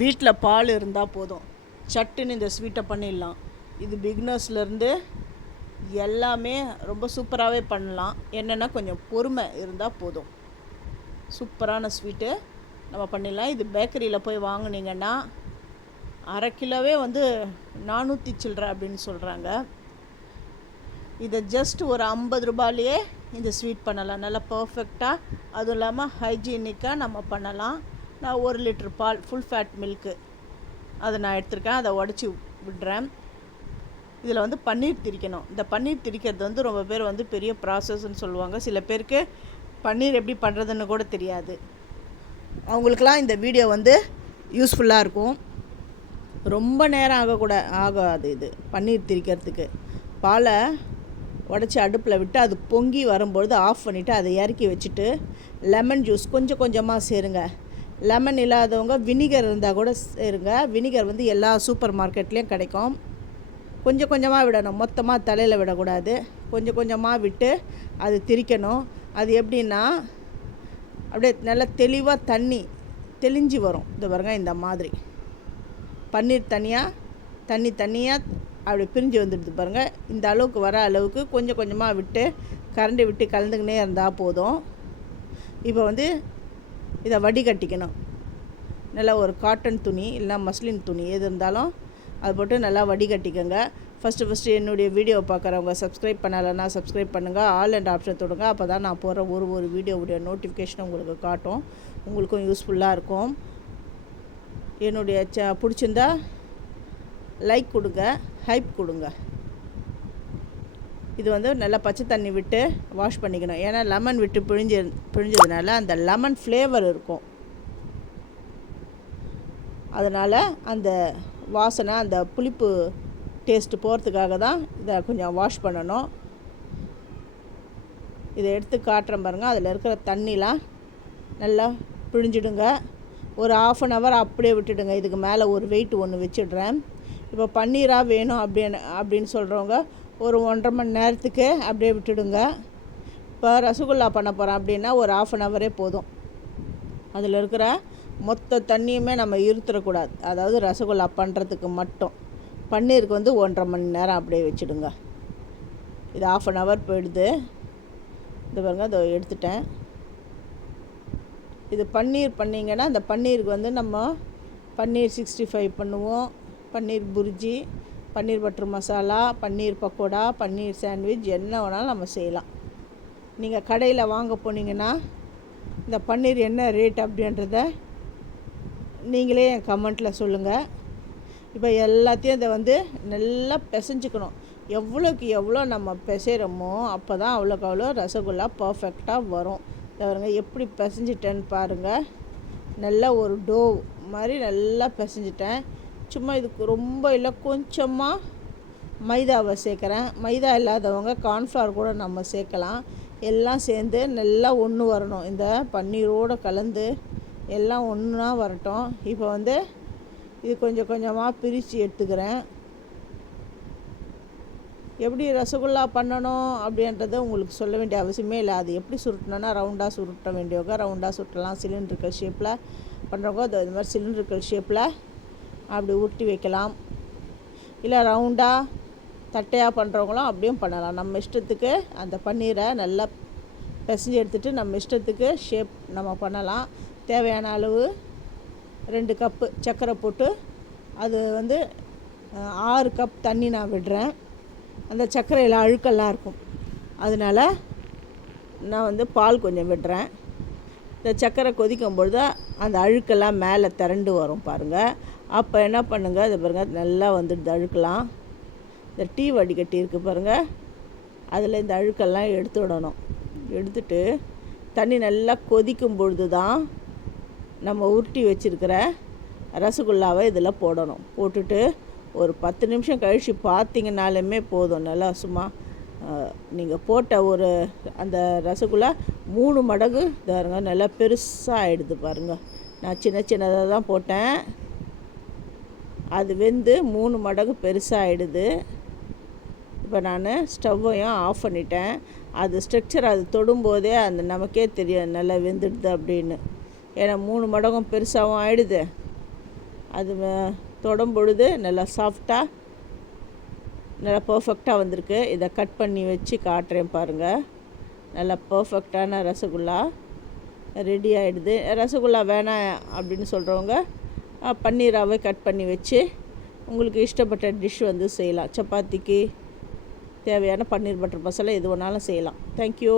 வீட்டில் பால் இருந்தால் போதும். சட்டுன்னு இந்த ஸ்வீட்டை பண்ணிடலாம். இது பிகினர்ஸ்லேருந்து எல்லாமே ரொம்ப சூப்பராகவே பண்ணலாம். என்னென்னா கொஞ்சம் பொறுமை இருந்தால் போதும். சூப்பரான ஸ்வீட்டு நம்ம பண்ணிடலாம். இது பேக்கரியில் போய் வாங்கினீங்கன்னா அரை கிலோவே வந்து நானூற்றி சில்லற அப்படின்னு சொல்கிறாங்க இதை ஜஸ்ட் ஒரு ஐம்பது ரூபாயிலேயே இந்த ஸ்வீட் பண்ணலாம். நல்லா பர்ஃபெக்டாக அதுவும் இல்லாமல் ஹைஜீனிக்காக நம்ம பண்ணலாம். நான் ஒரு லிட்ரு பால் ஃபுல் ஃபேட் மில்க்கு அதை நான் எடுத்திருக்கேன். அதை உடச்சி விடுறேன். இதில் வந்து பன்னீர் திரிக்கணும். இந்த பன்னீர் திரிக்கிறது வந்து ரொம்ப பேர் வந்து பெரிய ப்ராசஸ்ன்னு சொல்லுவாங்க. சில பேருக்கு பன்னீர் எப்படி பண்ணுறதுன்னு கூட தெரியாது. அவங்களுக்கெல்லாம் இந்த வீடியோ வந்து யூஸ்ஃபுல்லாக இருக்கும். ரொம்ப நேரம் ஆகக்கூட ஆகாது இது பன்னீர் திரிக்கிறதுக்கு. பாலை உடச்சி அடுப்பில் விட்டு அது பொங்கி வரும்பொழுது ஆஃப் பண்ணிவிட்டு அதை இறக்கி வச்சுட்டு லெமன் ஜூஸ் கொஞ்சம் கொஞ்சமாக சேருங்க. லெமன் இல்லாதவங்க வினிகர் இருந்தால் கூட இருங்க. வினிகர் வந்து எல்லா சூப்பர் மார்க்கெட்லேயும் கிடைக்கும். கொஞ்சம் கொஞ்சமாக விடணும். மொத்தமாக தலையில் விடக்கூடாது. கொஞ்சம் கொஞ்சமாக விட்டு அது திரிக்கணும். அது எப்படின்னா அப்படியே நல்லா தெளிவாக தண்ணி தெளிஞ்சு வரும். இந்த பாருங்க இந்த மாதிரி. பன்னீர் தனியாக தண்ணி தனியாக அப்படி பிரிஞ்சு வந்துடுது பாருங்கள் இந்த அளவுக்கு வர அளவுக்கு கொஞ்சம் கொஞ்சமாக விட்டு கரண்டி விட்டு கலந்துக்கினே இருந்தால் போதும். இப்போ வந்து இதை வடிகட்டிக்கணும். நல்லா ஒரு காட்டன் துணி இல்லை மஸ்லின் துணி எது இருந்தாலும் அது போட்டு நல்லா வடிகட்டிக்கோங்க. ஃபஸ்ட்டு ஃபஸ்ட்டு என்னுடைய வீடியோ பார்க்குறவங்க சப்ஸ்கிரைப் பண்ணலைன்னா சப்ஸ்கிரைப் பண்ணுங்கள் ஆல் அண்ட் ஆப்ஷன் தொடுங்க. அப்போ தான் நான் போகிற ஒரு ஒரு வீடியோவுடைய நோட்டிஃபிகேஷன் உங்களுக்கு காட்டும். உங்களுக்கும் யூஸ்ஃபுல்லாக இருக்கும். என்னுடைய ச பிடிச்சிருந்தா லைக் கொடுங்க ஹைப் கொடுங்க. இது வந்து நல்லா பச்சை தண்ணி விட்டு வாஷ் பண்ணிக்கணும். ஏன்னா லெமன் விட்டு பிழிஞ்சு பிழிஞ்சதுனால அந்த லெமன் ஃப்ளேவர் இருக்கும். அதனால் அந்த வாசனை அந்த புளிப்பு டேஸ்ட்டு போகிறதுக்காக தான் இதை கொஞ்சம் வாஷ் பண்ணணும். இதை எடுத்து காட்டுறேன் பாருங்கள் அதில் இருக்கிற தண்ணிலாம் நல்லா பிழிஞ்சிடுங்க. ஒரு ஆஃப் அன் ஹவர் அப்படியே விட்டுடுங்க. இதுக்கு மேலே ஒரு வெயிட் ஒன்று வச்சிடுறேன். இப்போ பன்னீராக வேணும் அப்படின்னு அப்படின்னு சொல்கிறவங்க ஒரு ஒன்றரை மணி நேரத்துக்கு அப்படியே விட்டுடுங்க. இப்போ ரசகுல்லா பண்ண போகிறோம் அப்படின்னா ஒரு ஆஃப் அன் ஹவரே போதும். அதில் இருக்கிற மொத்த தண்ணியுமே நம்ம இருத்துறக்கூடாது. அதாவது ரசகுல்லா பண்ணுறதுக்கு மட்டும். பன்னீருக்கு வந்து ஒன்றரை மணி நேரம் அப்படியே வச்சுடுங்க. இது ஆஃப் அன் ஹவர் போயிடுது. இது பாருங்க அதை எடுத்துட்டேன். இது பன்னீர் பண்ணிங்கன்னா அந்த பன்னீருக்கு வந்து நம்ம பன்னீர் சிக்ஸ்டி ஃபைவ் பண்ணுவோம். பன்னீர் புரிஜி பன்னீர் பட்டர் மசாலா பன்னீர் பக்கோடா பன்னீர் சாண்ட்விச் என்ன வேணாலும் நம்ம செய்யலாம். நீங்கள் கடையில் வாங்க போனீங்கன்னா இந்த பன்னீர் என்ன ரேட் அப்படின்றத நீங்களே என் கமெண்ட்டில் சொல்லுங்கள் இப்போ எல்லாத்தையும் இதை வந்து நல்லா பிசைஞ்சுக்கணும். எவ்வளோக்கு எவ்வளோ நம்ம பிசைகிறோமோ அப்போ தான் அவ்வளோக்கு அவ்வளோ ரசகுல்லா பர்ஃபெக்டாக வரும். தவிரங்க எப்படி பிசைஞ்சிட்டேன்னு பாருங்கள் நல்லா ஒரு டோ மாதிரி நல்லா பிசைஞ்சிட்டேன். சும்மா இதுக்கு ரொம்ப இல்லை கொஞ்சமாக மைதாவை சேர்க்குறேன். மைதா இல்லாதவங்க கார்ன்ஃப்ளவர் கூட நம்ம சேர்க்கலாம். எல்லாம் சேர்ந்து நல்லா ஒன்று வரணும். இந்த பன்னீரோடு கலந்து எல்லாம் ஒன்றா வரட்டும். இப்போ வந்து இது கொஞ்சம் கொஞ்சமாக பிரித்து எடுத்துக்கிறேன். எப்படி ரசகுல்லா பண்ணணும் அப்படின்றத உங்களுக்கு சொல்ல வேண்டிய அவசியமே இல்லை. அது எப்படி சுருட்டணும்னா ரவுண்டாக சுருட்ட வேண்டியவங்க ரவுண்டாக சுருட்டலாம் சிலிண்ட்ரிக்கல் ஷேப்பில் பண்ணுறவங்க அது இது மாதிரி சிலிண்ட்ரிக்கல் ஷேப்பில் அப்படி உருட்டி வைக்கலாம். இல்லை ரவுண்டாக தட்டையாக பண்ணுறவங்களும் அப்படியும் பண்ணலாம். நம்ம இஷ்டத்துக்கு அந்த பன்னீரை நல்லா பிசைஞ்சு எடுத்துகிட்டு நம்ம இஷ்டத்துக்கு ஷேப் நம்ம பண்ணலாம். தேவையான அளவு ரெண்டு கப்பு சர்க்கரை போட்டு அது வந்து ஆறு கப் தண்ணி நான் விடுறேன். அந்த சர்க்கரையில் அழுக்கெல்லாம் இருக்கும். அதனால் நான் வந்து பால் கொஞ்சம் விடுறேன். இந்த சர்க்கரை கொதிக்கும் பொழுது அந்த அழுக்கெல்லாம் மேலே திரண்டு வரும் பாருங்கள் அப்போ என்ன பண்ணுங்கள் அது பாருங்கள் நல்லா வந்துடுது அழுக்கெல்லாம் இந்த டீ வடிகட்டி இருக்குது பாருங்கள் அதில் இந்த அழுக்கெல்லாம் எடுத்து விடணும். எடுத்துட்டு தண்ணி நல்லா கொதிக்கும் பொழுது தான் நம்ம உருட்டி வச்சுருக்கிற ரசகுல்லாவை இதில் போடணும். போட்டுட்டு ஒரு பத்து நிமிஷம் கழித்து பார்த்தீங்கனாலுமே போதும். நல்லா சும்மா நீங்கள் போட்ட ஒரு அந்த ரசகுல்லா மூணு மடங்கு பாருங்க நல்லா பெருசாக ஆகிடுது பாருங்கள் நான் சின்ன சின்னதாக தான் போட்டேன். அது வெந்து மூணு மடங்கு பெருசாக ஆகிடுது இப்போ நான் ஸ்டவ்வையும் ஆஃப் பண்ணிட்டேன். அது ஸ்ட்ரக்சர் அது தொடும்போதே அந்த நமக்கே தெரியும் நல்லா வெந்துடுது அப்படின்னு. ஏன்னா மூணு மடங்கும் பெருசாகவும் ஆயிடுது. அது தொடும் பொழுது நல்லா சாஃப்டாக நல்லா பர்ஃபெக்டாக வந்திருக்கு. இதை கட் பண்ணி வச்சு காட்டுறேன் பாருங்கள் நல்லா பர்ஃபெக்டான ரசகுல்லா ரெடி ஆகிடுது ரசகுல்லா வேணாம் அப்படின்னு சொல்கிறவங்க பன்னீராகவே கட் பண்ணி வச்சு உங்களுக்கு இஷ்டப்பட்ட டிஷ் வந்து செய்யலாம். சப்பாத்திக்கு தேவையான பன்னீர் பட்டர் மசாலா எது வேணாலும் செய்யலாம். தேங்க்யூ